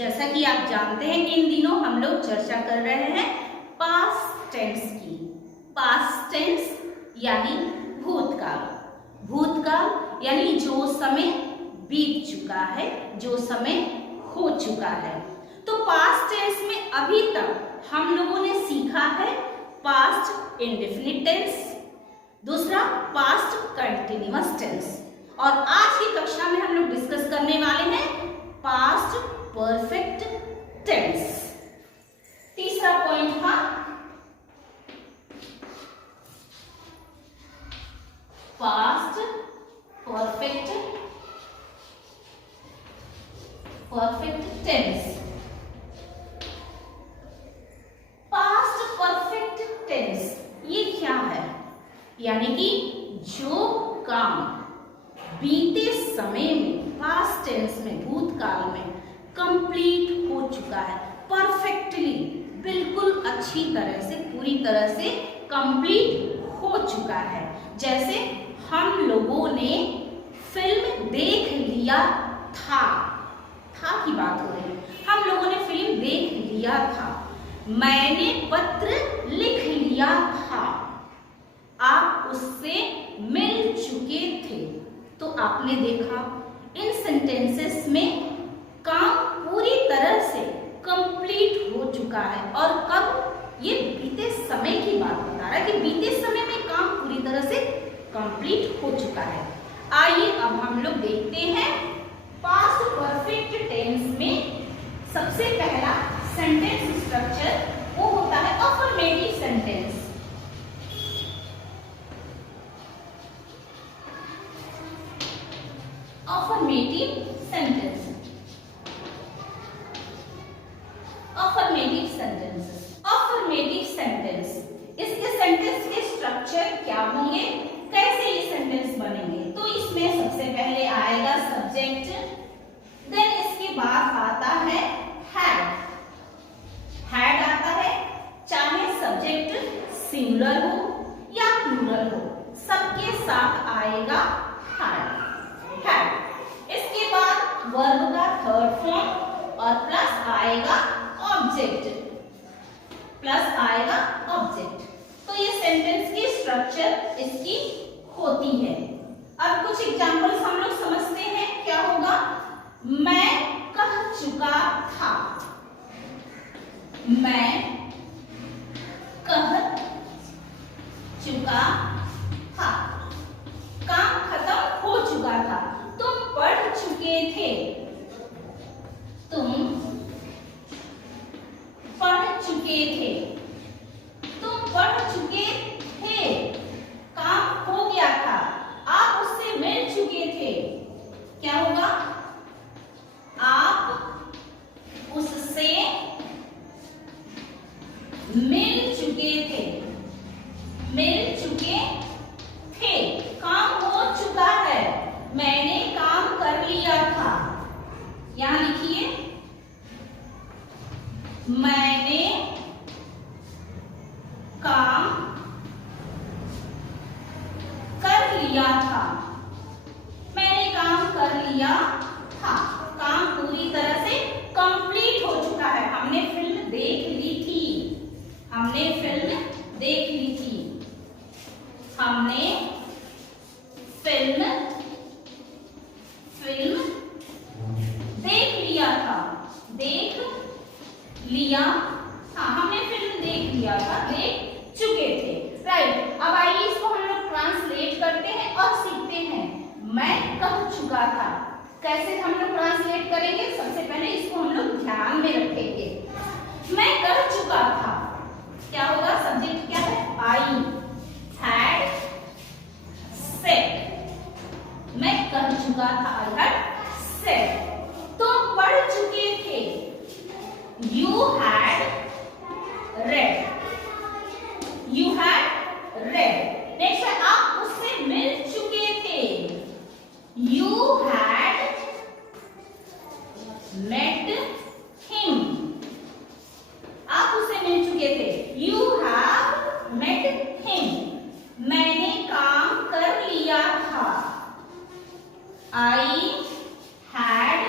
जैसा कि आप जानते हैं इन दिनों हम लोग चर्चा कर रहे हैं पास्ट टेंस की। पास्ट टेंस यानी भूतकाल। भूतकाल यानी जो समय बीत चुका है, जो समय हो चुका है। तो पास्ट टेंस में अभी तक हम लोगों ने सीखा है पास्ट इंडेफिनिट टेंस, दूसरा पास्ट कंटिन्यूअस टेंस, और आज की कक्षा में हम लोग डिस्कस करने वाले हैं पास्ट परफेक्ट टेंस। तीसरा पॉइंट था past perfect tense. Past perfect tense ये क्या है? यानी कि जो काम बीते समय में, पास्ट टेंस में, भूतकाल में कंप्लीट हो चुका है, परफेक्टली, बिल्कुल अच्छी तरह से, पूरी तरह से कंप्लीट हो चुका है। जैसे हम लोगों ने फिल्म देख लिया था की बात हो रही है, हम लोगों ने फिल्म देख लिया था। मैंने पत्र लिख लिया था, आप उससे मिल चुके थे। तो आपने देखा इन सेंटेंसेस में काम पूरी तरह से कंप्लीट हो चुका है। और कब? ये बीते समय की बात बता रहा है कि बीते समय में काम पूरी तरह से कंप्लीट हो चुका है। आइए अब हम लोग देखते हैं पास्ट परफेक्ट टेंस में सबसे पहला सेंटेंस स्ट्रक्चर वो होता है affirmative sentence. Affirmative sentence, affirmative sentence, affirmative sentence. इसके सेंटेंस के स्ट्रक्चर क्या होंगे, कैसे ये सेंटेंस बनेंगे? तो इसमें सबसे पहले आएगा सब्जेक्ट, देन इसके बाद आता है हैड। हैड आता है, चाहे सब्जेक्ट सिंगुलर हो या प्लूरल हो, सबके साथ आएगा हैड। हैड। इसके बाद वर्ब का थर्ड फॉर्म और प्लस आएगा ऑब्जेक्ट, प्लस आएगा ऑब्जेक्ट। तो ये सेंटेंस की स्ट्रक्चर इसकी होती है। अब कुछ एग्जांपल्स हम लोग समझते हैं क्या होगा। मैं कह चुका था, मैं कह चुका था, काम खत्म हो चुका था। तुम पढ़ चुके थे, तुम पढ़ चुके थे, तुम पढ़ चुके थे, काम हो गया था, आप उससे मिल चुके थे। क्या होगा? आप उससे मिल चुके थे, मिल चुके थे, काम हो चुका है, मैंने काम कर लिया था। यहां लिखिए, मैंने काम कर लिया था, मैंने काम कर लिया था, काम पूरी तरह से कंप्लीट हो चुका है। हमने फिल्म देख ली थी, हमने फिल्म देख ली थी, हमने फिल्म देख लिया था, देख लिया था, हमने फिल्म देख लिया था, देख चुके थे। राइट। अब आइए इसको हम लोग ट्रांसलेट करते हैं और सीखते हैं। मैं कह चुका था, कैसे हम लोग ट्रांसलेट करेंगे? सबसे पहले इसको हम लोग ध्यान में रखेंगे। मैं कह चुका था, क्या होगा? सब्जेक्ट क्या है? I had said. मैं कह चुका था, आई हैड सेड। तुम पढ़ चुके थे, you had read, you had read. Next है आप उससे मिल चुके थे, यू हैड मेट हिम, आप उससे मिल चुके थे, यू हैव मेट हिम। मैंने काम कर लिया था, आई had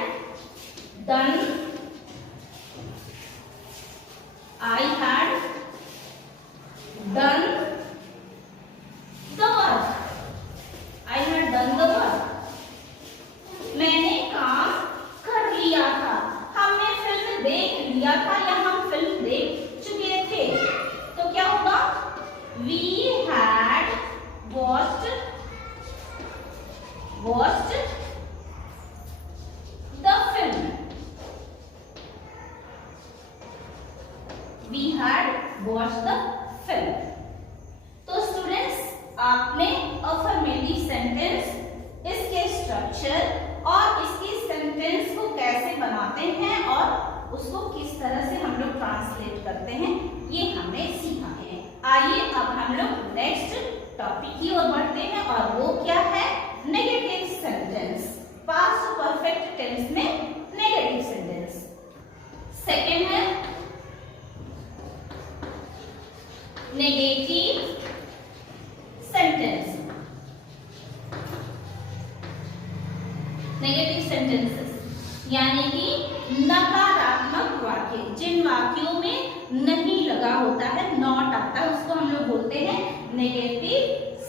done watched the film. We had watched the film. तो स्टूडेंट्स आपने अफर्मेटिव सेंटेंस, इसके स्ट्रक्चर और इसकी सेंटेंस को कैसे बनाते हैं और उसको किस तरह से हम लोग ट्रांसलेट करते हैं, ये हमने सीखा है। आइए अब हम लोग नेक्स्ट टॉपिक की ओर बढ़ते हैं और वो क्या है, negative sentence. Past perfect tense में नेगेटिव सेंटेंस। सेकेंड है नेगेटिव सेंटेंस। नेगेटिव सेंटेंसेस यानी कि नकारात्मक वाक्य, जिन वाक्यों में नहीं लगा होता है, नॉट आता है, उसको हम लोग बोलते हैं नेगेटिव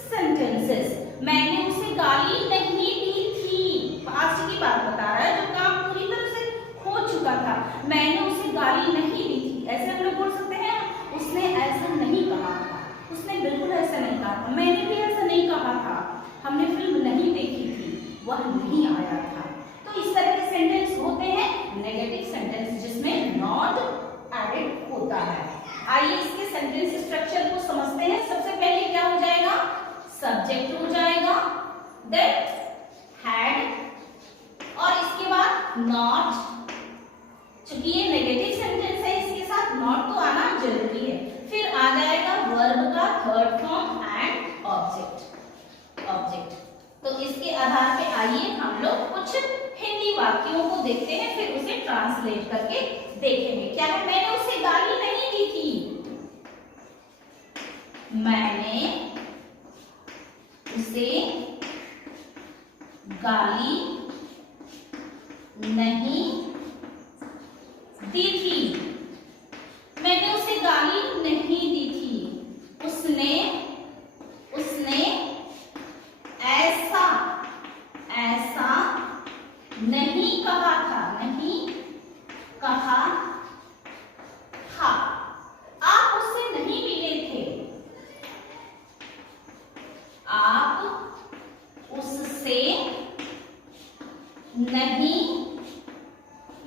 सेंटेंसेस। मैंने उसे गाली नहीं दी थी, पास्ट की बात बता रहा है, जो काम पूरी तरह से हो चुका था। मैंने उसे गाली नहीं दी थी, ऐसे हम लोग बोल सकते हैं। उसने ऐसा नहीं कहा था, उसने बिल्कुल ऐसा नहीं कहा था, मैंने भी ऐसा नहीं कहा था, हमने फिल्म नहीं देखी थी, वह नहीं आया था। तो इस तरह के सेंटेंस होते हैं नेगेटिव सेंटेंस, जिसमें नॉट एडेड होता है। आइए इसके सेंटेंस स्ट्रक्चर को समझते हैं। सबसे पहले क्या हो जाएगा, सब्जेक्ट हो जाएगा, देन हैड, और इसके बाद नॉट। चूंकि ये नेगेटिव सेंटेंस है, इसके साथ नॉट तो आना जरूरी है। फिर आ जाएगा वर्ब का थर्ड फॉर्म एंड ऑब्जेक्ट। तो इसके आधार पे आइए हम लोग कुछ हिंदी वाक्यों को देखते हैं, फिर उसे ट्रांसलेट करके देखेंगे। क्या है, मैंने उसे गाली नहीं दी थी, मैंने उसे गाली नहीं दी थी, मैंने उसे गाली नहीं दी थी, उसने ऐसा नहीं कहा था, आप उससे नहीं मिले थे, आप उससे नहीं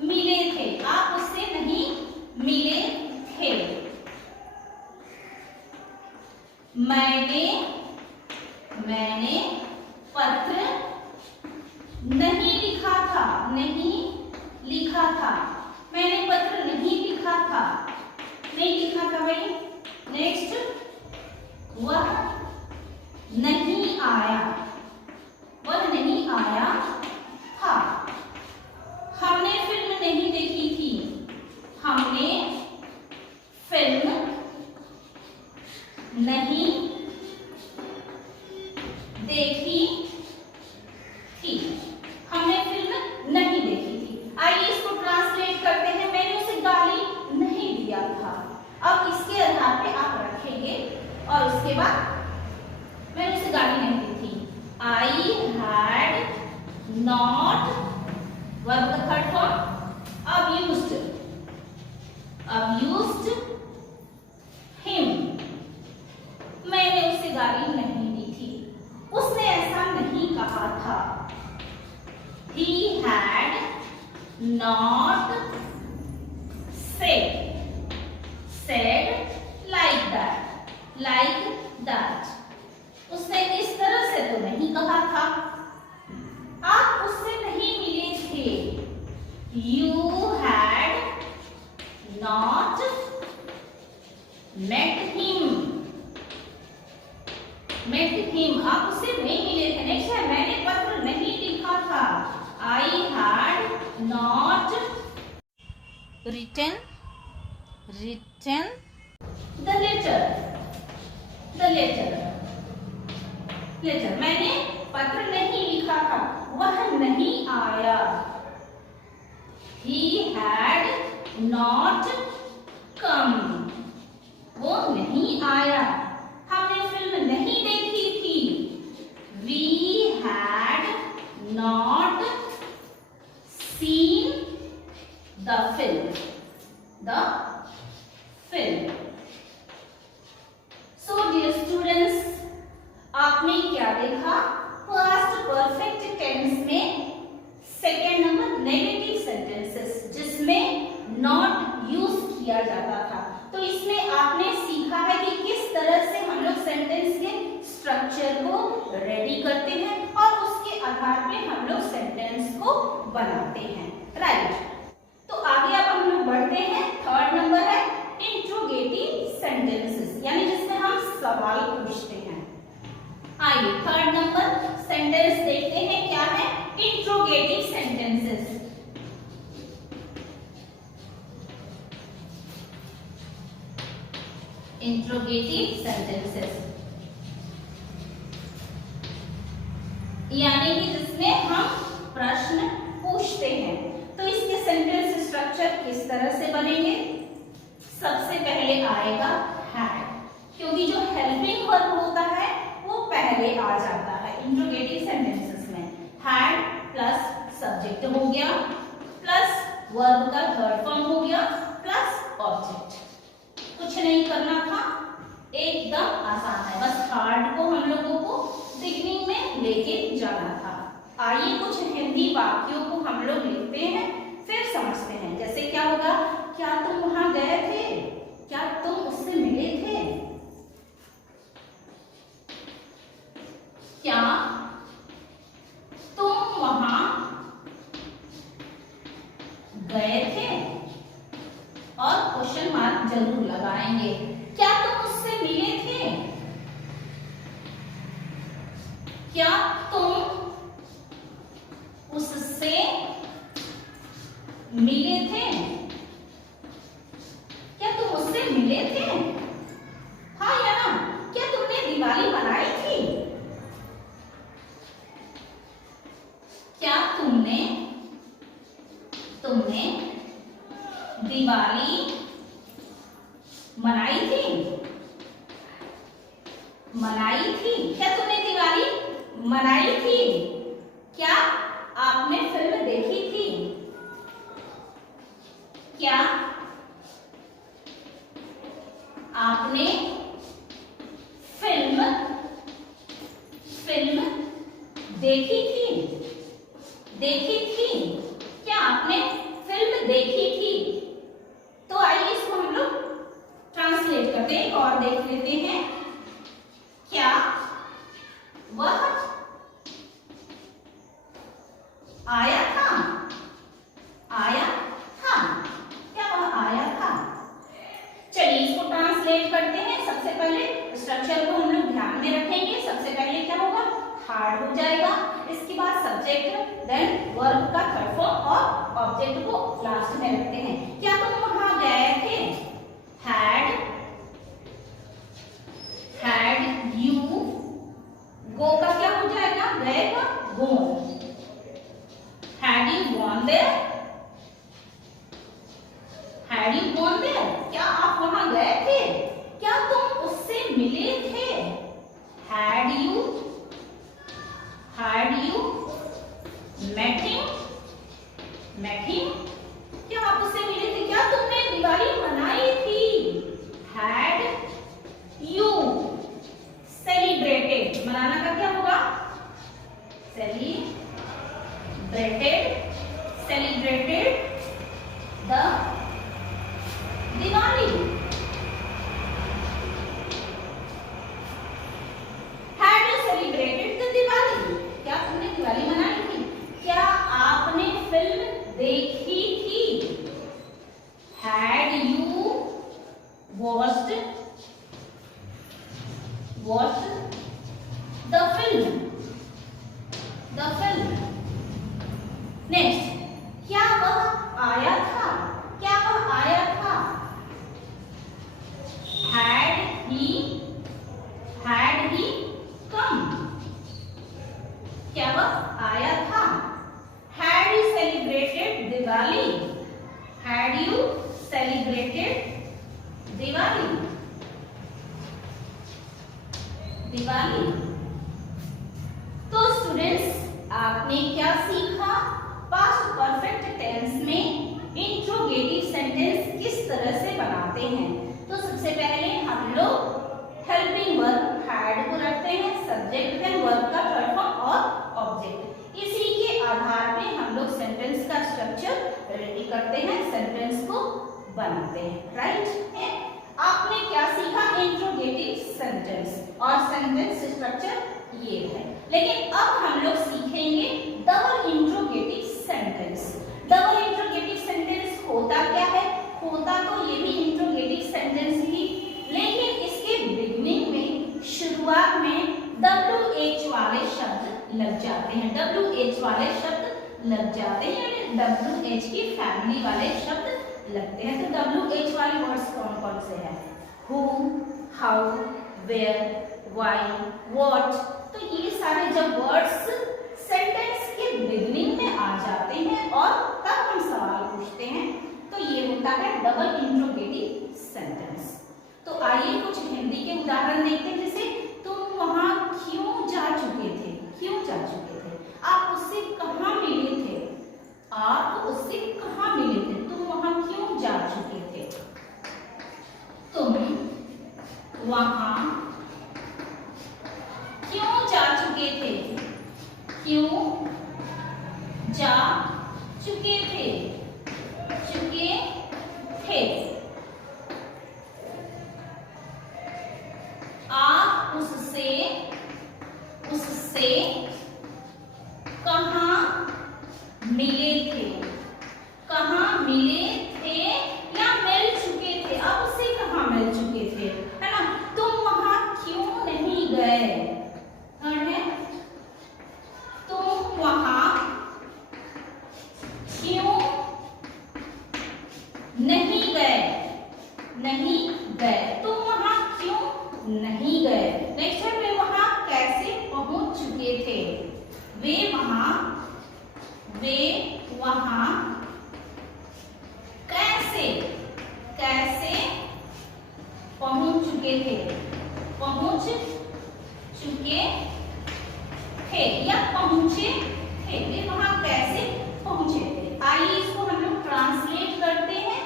मिले थे, आप उससे नहीं मिले थे। मैंने पत्र नहीं लिखा था, मैंने पत्र नहीं लिखा था, भाई। नेक्स्ट, वह नहीं आया था, हमने फिल्म नहीं देखी थी, हमने फिल्म नहीं देखी थी, हमने फिल्म नहीं देखी थी। आइए इसको ट्रांसलेट करते हैं। मैंने उसे गाली नहीं दिया था। अब इसके आधार पे आप रखेंगे और उसके बाद मैंने उसे गाली नहीं दी थी। आई हैड नॉट, वर्ब का थर्ड फॉर्म, abused him, मैंने उसे गाली नहीं दी थी, उसने ऐसा नहीं कहा था। He had not said like that, उसने इस तरह से तो नहीं कहा था। आप उससे नहीं मिले थे, you had not met him, आप उससे नहीं मिले थे। नेक्स्ट है, मैंने पत्र नहीं लिखा था, I had not written the letter, मैंने पत्र नहीं लिखा था, वह नहीं आया। He had not come, वो नहीं आया। हमने फिल्म नहीं देखी थी, we had not seen the film. So dear students, आपने क्या देखा, पास्ट परफेक्ट टेंस स्ट्रक्चर को रेडी करते हैं और उसके आधार पे हम लोग सेंटेंस को बनाते हैं, राइट। तो आगे अब हम लोग बढ़ते हैं। थर्ड नंबर है इंट्रोगेटिव सेंटेंसेस, यानी जिसमें हम सवाल पूछते हैं। आइए थर्ड नंबर सेंटेंस देखते हैं क्या है, इंट्रोगेटिव सेंटेंसेस। इंट्रोगेटिव सेंटेंसेस यानी कि जिसमें हम प्रश्न पूछते हैं। तो इसके सेंटेंस स्ट्रक्चर किस तरह से बनेंगे? सबसे पहले आएगा हैड, क्योंकि जो हेल्पिंग वर्ब होता है वो पहले आ जाता है इंट्रोगेटिव सेंटेंसेस में। हैड प्लस सब्जेक्ट हो गया, प्लस वर्ब का थर्ड फॉर्म हो गया, प्लस ऑब्जेक्ट। कुछ नहीं करना था, एकदम आसान है, बस हार्ड को हम लोगों को बिगिनिंग में लेके जाना था। आइए कुछ हिंदी वाक्यों को हम लोग लिखते हैं, फिर समझते हैं। जैसे क्या होगा, क्या तुम वहां गए थे? क्या तुम उससे मिले थे? क्या तुम वहां गए थे? और क्वेश्चन मार्क जरूर लगाएंगे। क्या तुम उससे मिले थे? क्या तुम उससे मिले थे? क्या तुम उससे मिले थे? हाँ या ना? क्या तुमने दिवाली मनाई थी? क्या तुमने दिवाली मनाई थी? मनाई थी? क्या तुमने दिवाली मनाई थी? क्या आपने फिल्म देखी थी? क्या आपने फिल्म देखी थी? देखी थी? क्या आपने फिल्म देखी थी? तो आइए इसको हम लोग ट्रांसलेट करते हैं और देख लेते हैं। क्या वह आया था? आया था? क्या वह आया था? चलिए इसको ट्रांसलेट करते हैं। सबसे पहले स्ट्रक्चर को हम लोग ध्यान में रखेंगे। सबसे पहले क्या होगा, हार्ड हो जाएगा, इसके बाद सब्जेक्ट, देन वर्ब का थर्ड फॉर्म और ऑब्जेक्ट को लास्ट में रखते हैं। क्या तुम वहां गए थे? हैड यू, गो का क्या हो जाएगा, गए का gone. Had you gone there? Had you gone there? क्या आप वहां गए थे? क्या तुम उससे मिले थे? Had you met him? क्या आप उससे मिले थे? क्या तुमने दिवाली मनाई थी? हैड यू सेलिब्रेटेड, मनाना का क्या होगा, celebrated the Diwali. Had you celebrated the Diwali? क्या तुमने दिवाली मनाई थी? क्या आपने फिल्म देखी थी? Had you watched the film? Next, क्या वह आया था? क्या वह आया था? हैड ही कम? क्या वह आया था? Had you celebrated Diwali? Had you celebrated Diwali? तो स्टूडेंट्स, आपने क्या सीखा? पास्ट परफेक्ट टेंस में इंट्रोगेटिव सेंटेंस किस तरह से बनाते हैं। तो सबसे पहले हम लोग हेल्पिंग वर्ब हैड को रखते हैं, सब्जेक्ट देन वर्ब का थर्ड फॉर्म और ऑब्जेक्ट। इसी के आधार पे हम लोग सेंटेंस का स्ट्रक्चर रेडी करते हैं, सेंटेंस को बनाते हैं, राइट है। आपने क्या सीखा? Interrogative sentence. और सेंटेंस स्ट्रक्चर ये है। लेकिन अब हम लोग सीखेंगे double interrogative sentence. Double interrogative sentence होता क्या है? होता तो ये भी इंट्रोगेटिव सेंटेंस ही, लेकिन इसके बिगिनिंग में, शुरुआत में WH वाले शब्द लग जाते हैं। WH वाले शब्द लग जाते हैं, यानी WH की फैमिली वाले शब्द लगते हैं। तो WH वाले वर्ड्स कौन कौन से हैं? Who, how, where, why, what। तो ये सारे जब वर्ड्स सेंटेंस के बिगिनिंग में आ जाते हैं और तब हम सवाल पूछते हैं, तो ये होता है डबल इंट्रोगेटिव सेंटेंस। तो आइए कुछ हिंदी के उदाहरण देखते हैं। जैसे तुम वहां क्यों जा चुके थे? क्यों जा चुके थे? आप उससे कहाँ मिले थे? आप उससे कहाँ मिले थे? तुम वहां क्यों जा चुके थे? तुम वहां क्यों जा चुके थे? क्यों जा चुके थे? चुके थे। आप उससे कहाँ मिले थे? कहाँ मिले थे या मिल चुके थे? आप उससे कहाँ मिल चुके थे, है ना? तुम वहां क्यों नहीं गए? है तुम वहां क्यों नहीं गए? नहीं गए। तुम वहां क्यों नहीं गए? नेक्स्ट है, वे वहां कैसे पहुंच चुके थे? वे वहां कैसे पहुंच चुके थे? पहुंच चुके थे या पहुंचे थे? वे वहां कैसे पहुंचे थे? आइए इसको हम लोग ट्रांसलेट करते हैं,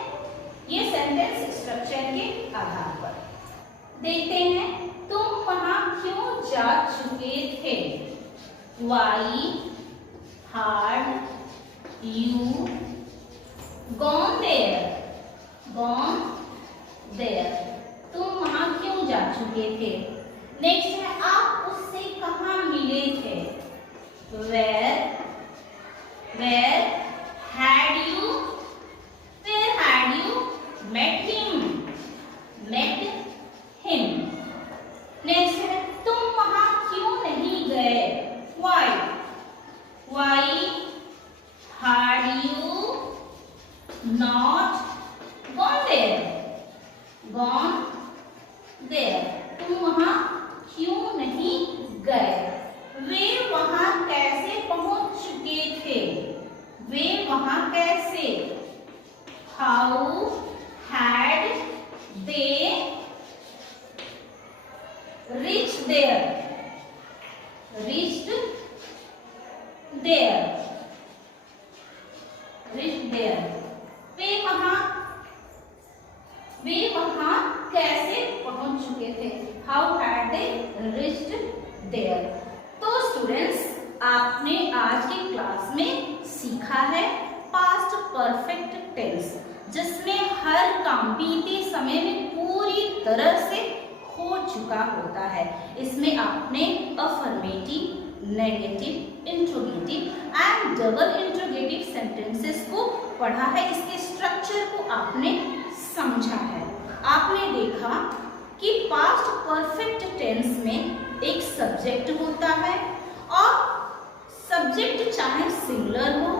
ये सेंटेंस स्ट्रक्चर के आधार पर देखते हैं। तुम वहां क्यों जा चुके थे? Why had you gone there? Gone there। तुम वहां क्यों जा चुके थे? नेक्स्ट है, आप उससे कहाँ मिले थे? Where had you met him? Met him। Next है, तुम वहां क्यों नहीं गए? Why had you not gone there? Gone there। तुम वहां क्यों नहीं गए? वे वहां कैसे पहुंच चुके थे? वे वहां कैसे? How had they reached there? Reached there। वे वहां कैसे पहुंच चुके थे? How had they reached there? तो स्टूडेंट्स, आपने आज की क्लास में सीखा है पास्ट परफेक्ट टेंस, जिसमें हर काम बीते समय में पूरी तरह से हो चुका होता है। इसमें आपने affirmative, negative, interrogative and double interrogative sentences को पढ़ा है। इसके स्ट्रक्चर को आपने समझा है। आपने देखा कि पास्ट परफेक्ट टेंस में एक सब्जेक्ट होता है और सब्जेक्ट चाहे सिंगुलर हो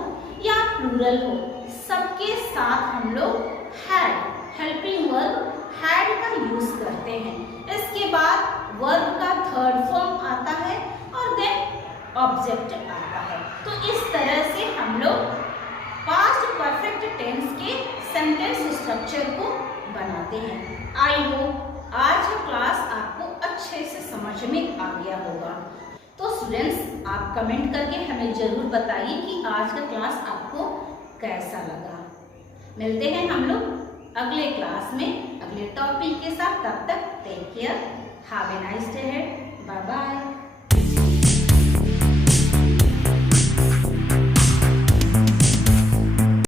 या प्लूरल हो, सबके साथ हम लोग हैड, हेल्पिंग वर्ब हैड का यूज करते हैं। इसके बाद वर्ब का थर्ड फॉर्म आता है और देन ऑब्जेक्ट आता है। तो इस तरह से हम लोग पास्ट परफेक्ट टेंस के सेंटेंस स्ट्रक्चर को बनाते हैं। आई होप आज की क्लास आपको अच्छे से समझ में आ गया होगा। तो स्टूडेंट्स, आप कमेंट करके हमें जरूर बताइए कि आज का क्लास आपको कैसा लगा। मिलते हैं हम लोग अगले क्लास में अगले टॉपिक के साथ। तब तक take care, have a nice day, bye bye.